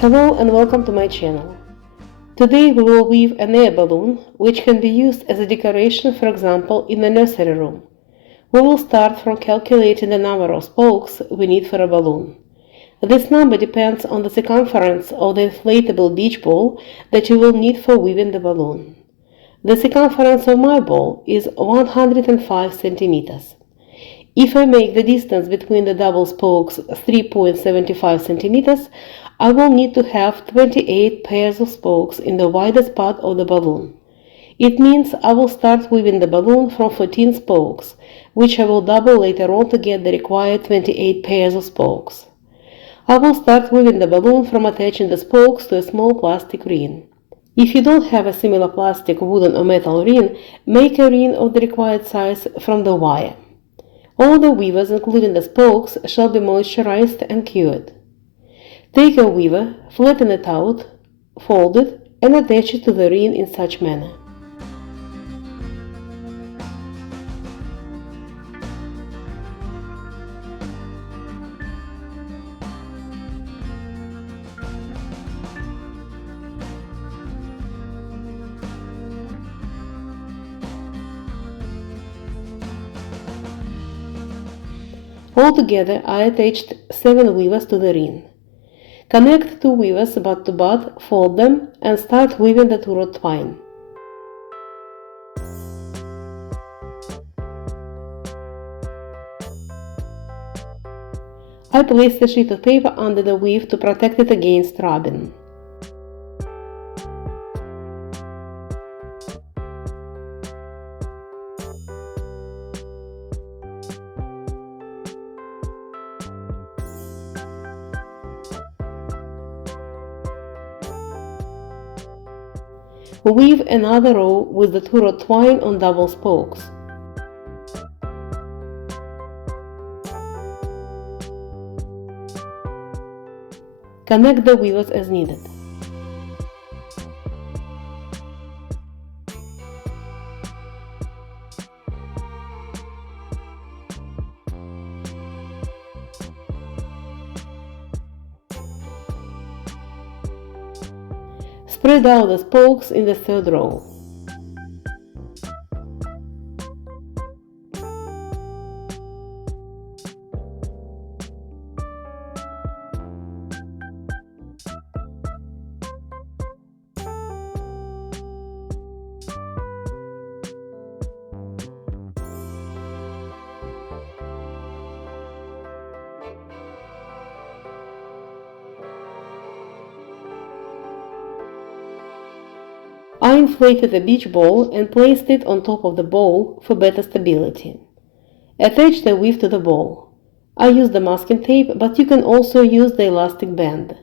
Hello and welcome to my channel. Today we will weave an air balloon which can be used as a decoration, for example, in the nursery room. We will start from calculating the number of spokes we need for a balloon. This number depends on the circumference of the inflatable beach ball that you will need for weaving the balloon. The circumference of my ball is 105 centimeters. If I make the distance between the double spokes 3.75 centimeters, I will need to have 28 pairs of spokes in the widest part of the balloon. It means I will start weaving the balloon from 14 spokes, which I will double later on to get the required 28 pairs of spokes. I will start weaving the balloon from attaching the spokes to a small plastic ring. If you don't have a similar plastic, wooden or metal ring, make a ring of the required size from the wire. All the weavers, including the spokes, shall be moisturized and cured. Take a weaver, flatten it out, fold it, and attach it to the ring in such manner. Altogether, I attached 7 weavers to the ring. Connect 2 weavers butt to butt, fold them, and start weaving the 2-rod twine. I placed a sheet of paper under the weave to protect it against rubbing. Weave another row with the 2-rod twine on double spokes. Connect the weavers as needed. Spread out the spokes in the 3rd row. I inflated the beach ball and placed it on top of the ball for better stability. Attach the weave to the ball. I used the masking tape, but you can also use the elastic band.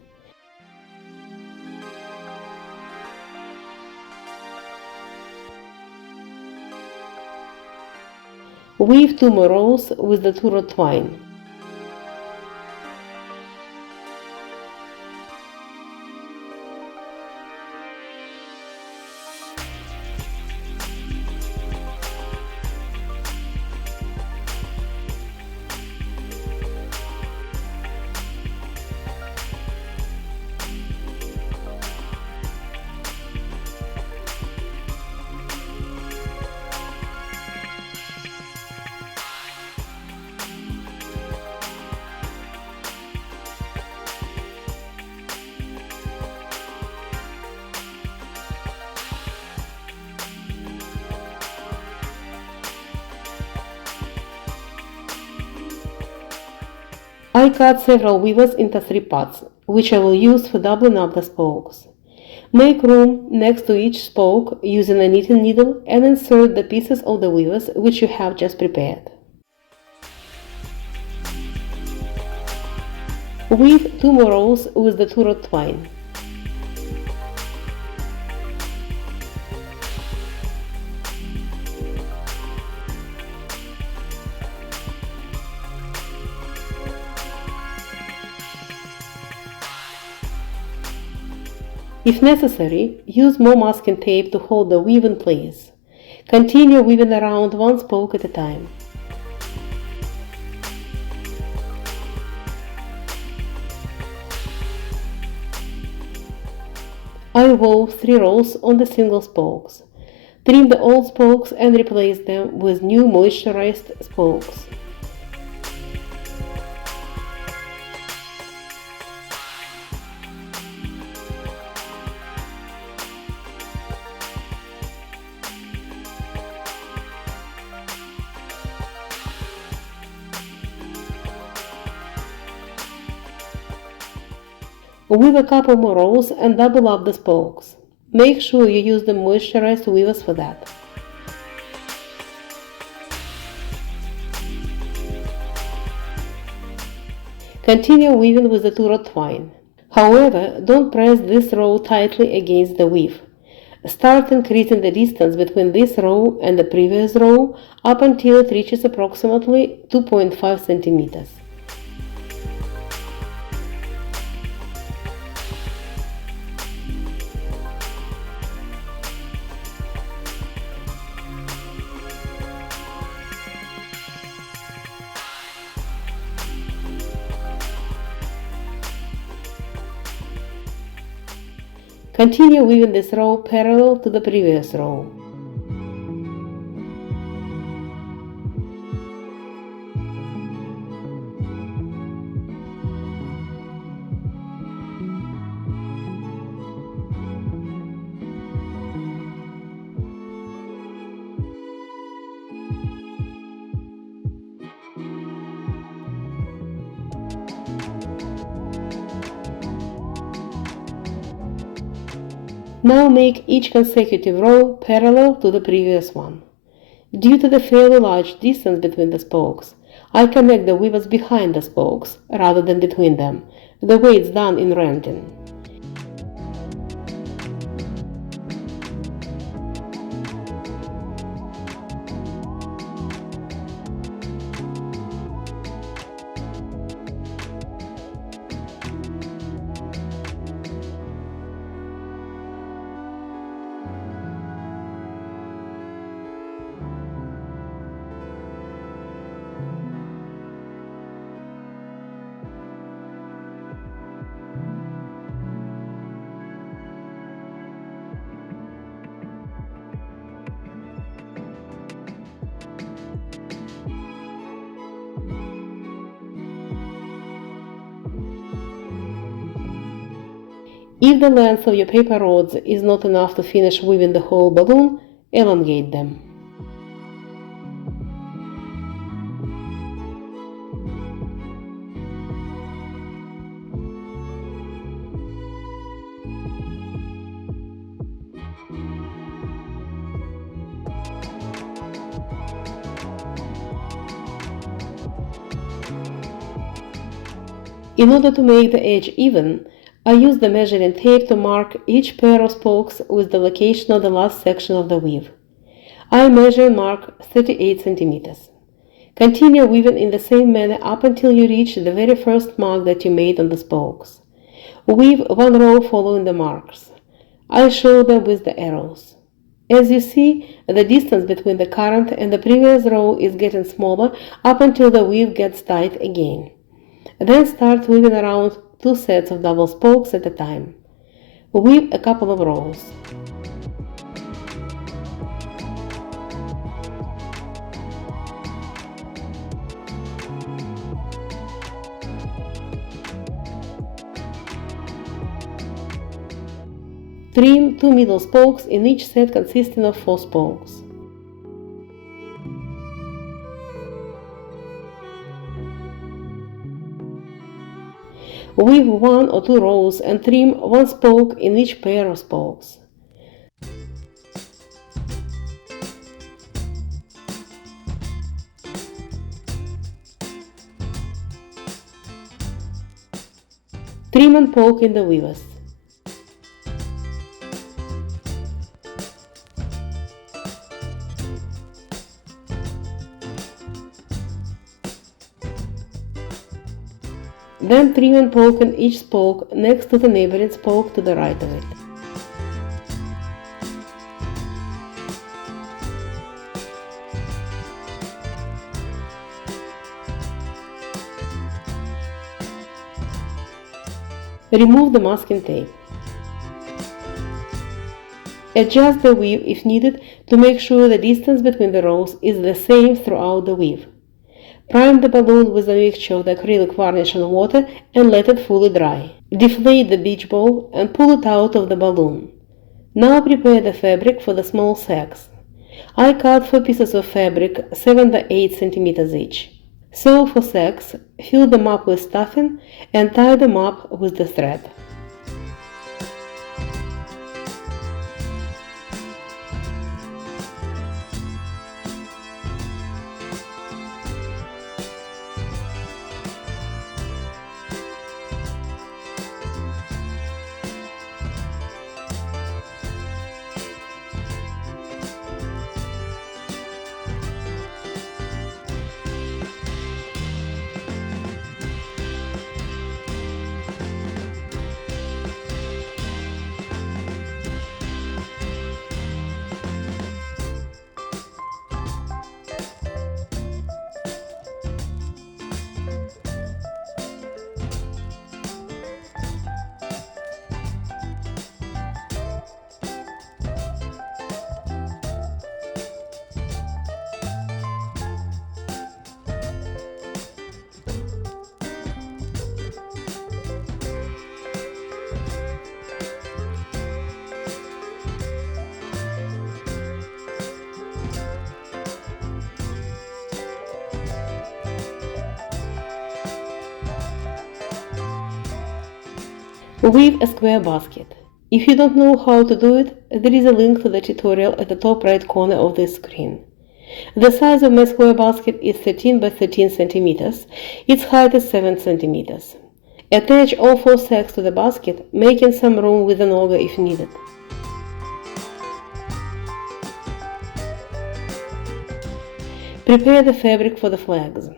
Weave 2 more rows with the 2-rod twine. I cut several weavers into 3 parts, which I will use for doubling up the spokes. Make room next to each spoke using a knitting needle and insert the pieces of the weavers which you have just prepared. Weave 2 more rows with the 2-rod twine. If necessary, use more masking tape to hold the weave in place. Continue weaving around 1 spoke at a time. I wove 3 rows on the single spokes. Trim the old spokes and replace them with new moisturized spokes. Weave a couple more rows and double up the spokes. Make sure you use the moisturized weavers for that. Continue weaving with the 2-rod twine. However, don't press this row tightly against the weave. Start increasing the distance between this row and the previous row up until it reaches approximately 2.5 centimeters. Continue weaving this row parallel to the previous row. Now make each consecutive row parallel to the previous one. Due to the fairly large distance between the spokes, I connect the weavers behind the spokes rather than between them, the way it's done in renting. If the length of your paper rods is not enough to finish weaving the whole balloon, elongate them. In order to make the edge even, I use the measuring tape to mark each pair of spokes with the location of the last section of the weave. I measure and mark 38 centimeters. Continue weaving in the same manner up until you reach the very first mark that you made on the spokes. Weave one row following the marks. I show them with the arrows. As you see, the distance between the current and the previous row is getting smaller up until the weave gets tight again. Then start weaving around 2 sets of double spokes at a time. Weave a couple of rows. Trim 2 middle spokes in each set consisting of 4 spokes. Weave 1 or 2 rows and trim 1 spoke in each pair of spokes. Trim and poke in the weavers. Then trim and poke in each spoke next to the neighboring spoke to the right of it. Remove the masking tape. Adjust the weave if needed to make sure the distance between the rows is the same throughout the weave. Prime the balloon with a mixture of the acrylic varnish and water and let it fully dry. Deflate the beach ball and pull it out of the balloon. Now prepare the fabric for the small sacks. I cut 4 pieces of fabric 7 by 8 cm each. Sew for sacks, fill them up with stuffing and tie them up with the thread. Weave a square basket. If you don't know how to do it, there is a link to the tutorial at the top right corner of this screen. The size of my square basket is 13 by 13 centimeters. Its height is 7 centimeters. Attach all 4 sacks to the basket, making some room with an auger if needed. Prepare the fabric for the flags.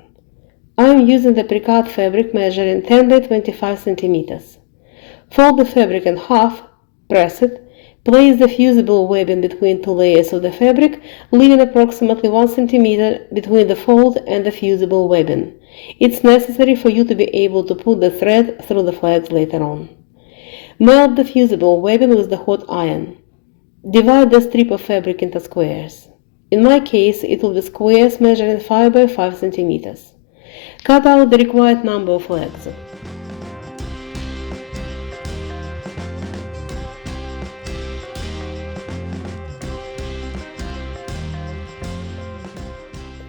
I am using the pre-cut fabric measuring 10 by 25 centimeters. Fold the fabric in half, press it, place the fusible webbing between 2 layers of the fabric, leaving approximately 1 centimeter between the fold and the fusible webbing. It's necessary for you to be able to put the thread through the flags later on. Melt the fusible webbing with the hot iron. Divide the strip of fabric into squares. In my case, it will be squares measuring 5 by 5 centimeters. Cut out the required number of flags.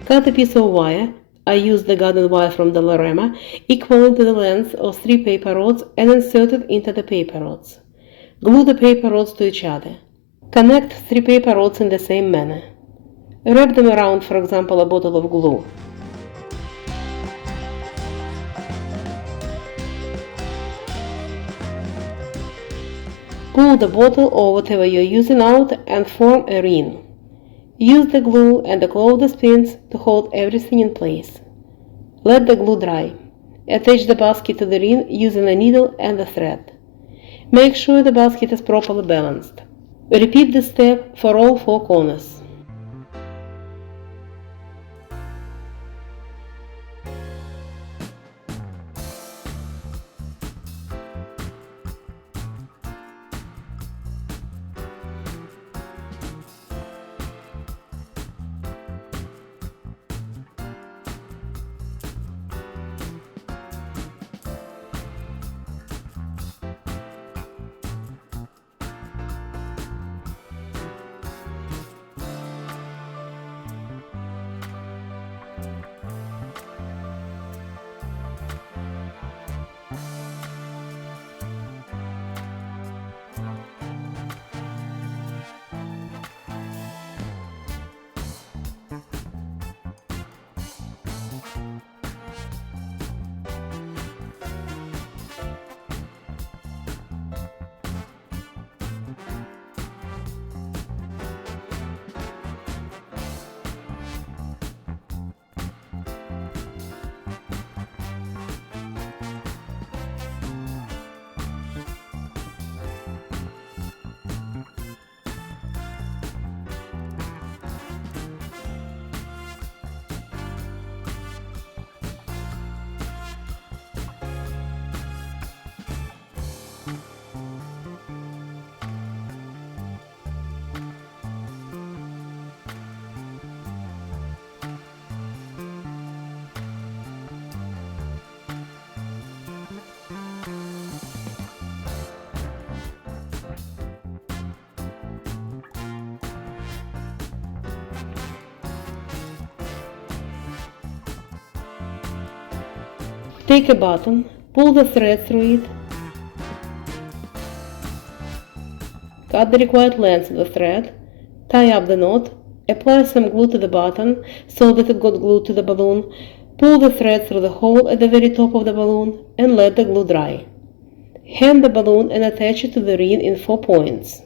Cut a piece of wire, I used the garden wire from Decorative, equal to the length of 3 paper rods and insert it into the paper rods. Glue the paper rods to each other. Connect 3 paper rods in the same manner. Wrap them around, for example, a bottle of glue. Pull the bottle or whatever you're using out and form a ring. Use the glue and the clothes pins to hold everything in place. Let the glue dry. Attach the basket to the ring using a needle and a thread. Make sure the basket is properly balanced. Repeat this step for all 4 corners. Take a button, pull the thread through it, cut the required length of the thread, tie up the knot, apply some glue to the button so that it got glued to the balloon, pull the thread through the hole at the very top of the balloon, and let the glue dry. Hang the balloon and attach it to the ring in 4 points.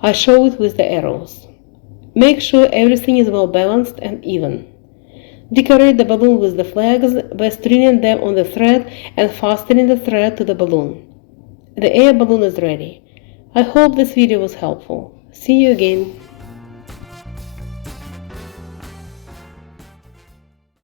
I show it with the arrows. Make sure everything is well balanced and even. Decorate the balloon with the flags by stringing them on the thread and fastening the thread to the balloon. The air balloon is ready. I hope this video was helpful. See you again.